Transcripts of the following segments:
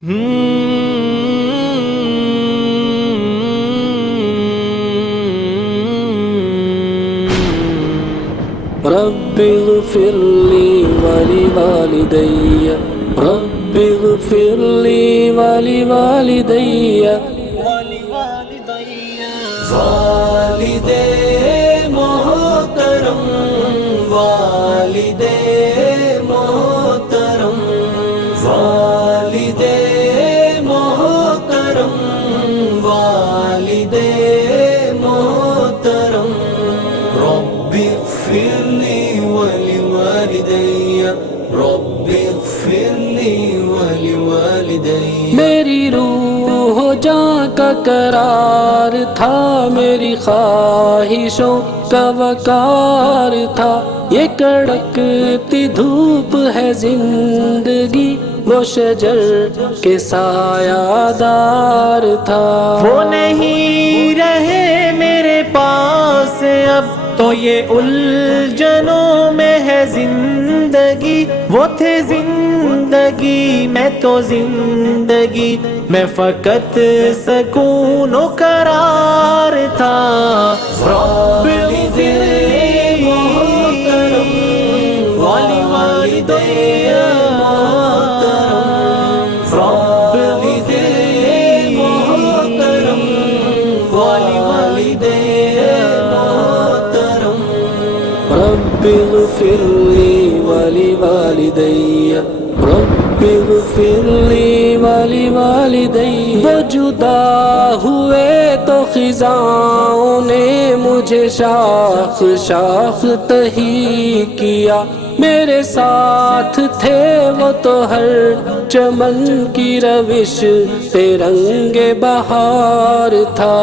رب اغفر لي ولوالدي رب اغفر لي ولوالدي والد محترم والد محترم والد محترم والد محترم رب اغفر لي ولوالدي رب اغفر لي ولوالدي میری روح و جاں کا قرار تھا، میری خواہشوں کا وقار تھا، یہ کڑکتی دھوپ ہے زندگی، وہ شجر کے سایہ دار تھا۔ وہ نہیں رہے میرے پاس اب تو یہ الجھنوں میں ہے زندگی، وہ تھے زندگی میں تو زندگی میں فقط سکون و قرار تھا۔ رب اغفر لي ولوالدي رب اغفر لي ولوالدي رب اغفر لي ولوالدي رب اغفر لي ولوالدي وہ جدا ہوئے تو خزاں نے مجھے شاخ شاخ تہی کیا، میرے ساتھ تھے وہ تو ہر چمن کی روش پہ رنگ بہار تھا۔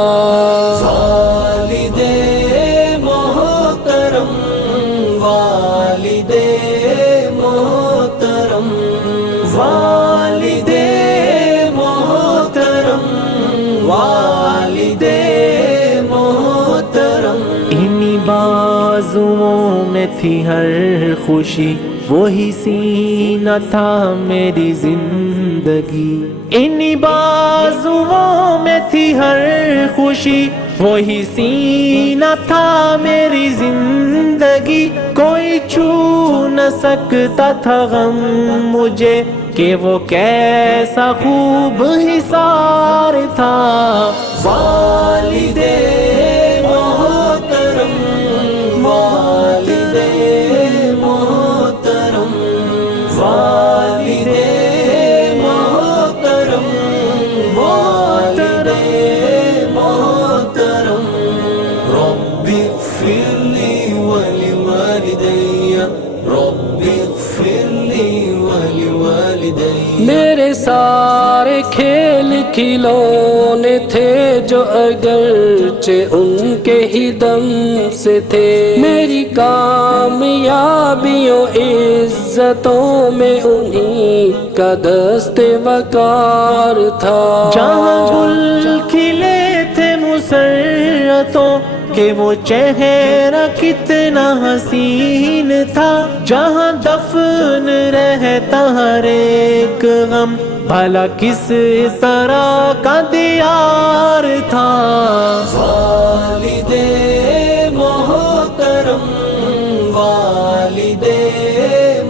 والد محترم والد محترم والد محترم والد محترم انہی بازوؤں میں تھی ہر خوشی، وہی سینہ تھا میری زندگی، انہی بازوؤں میں تھی ہر خوشی، وہی سینہ تھا میری زندگی، کوئی چھو نہ سکتا تھا غم مجھے کہ وہ کیسا خوب حصار تھا۔ والد محترم والد محترم والد محترم والد محترم رب اغفر لي ولوالدي رب اغفر لي ولوالدي میرے سارے کھیل کھلونے تھے جو اگرچہ ان کے ہی دم سے تھے، میری کامیابیوں عزتوں میں انہی کا دست وقار تھا۔ جہاں گل کھلے تھے مسرتوں کہ وہ چہرہ کتنا حسین تھا، جہاں دفن رہتا ہر ایک غم بھلا کس طرح کا دیار تھا۔ والد محترم والد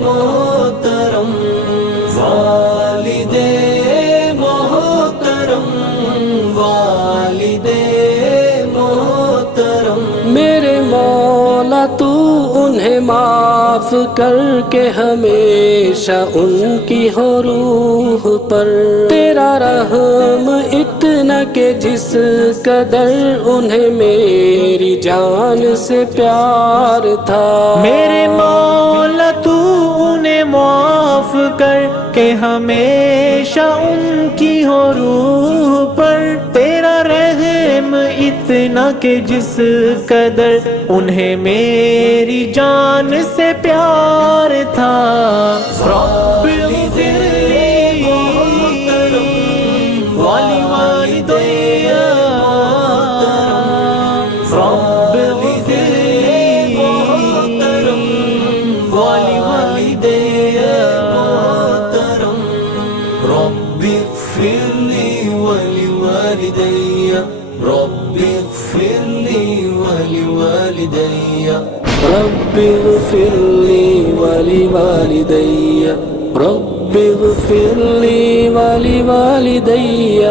محترم والد محترم والد محترم میرے مولا تو انہیں معاف کر کے ہمیشہ ان کی ہو روح پر، تیرا رحم اتنا کہ جس قدر انہیں میری جان سے پیار تھا۔ میرے مولا تو انہیں معاف کر کہ ہمیشہ ان کی ہو روح پر، تیرا رحم اتنا کہ جس قدر انہیں میری جان سے پیار تھا۔ رب اغفر لي ولوالدي رب اغفر لي ولوالدي رب اغفر لي ولوالدي رب اغفر لي ولوالدي رب اغفر لي ولوالدي رب اغفر لي ولوالدي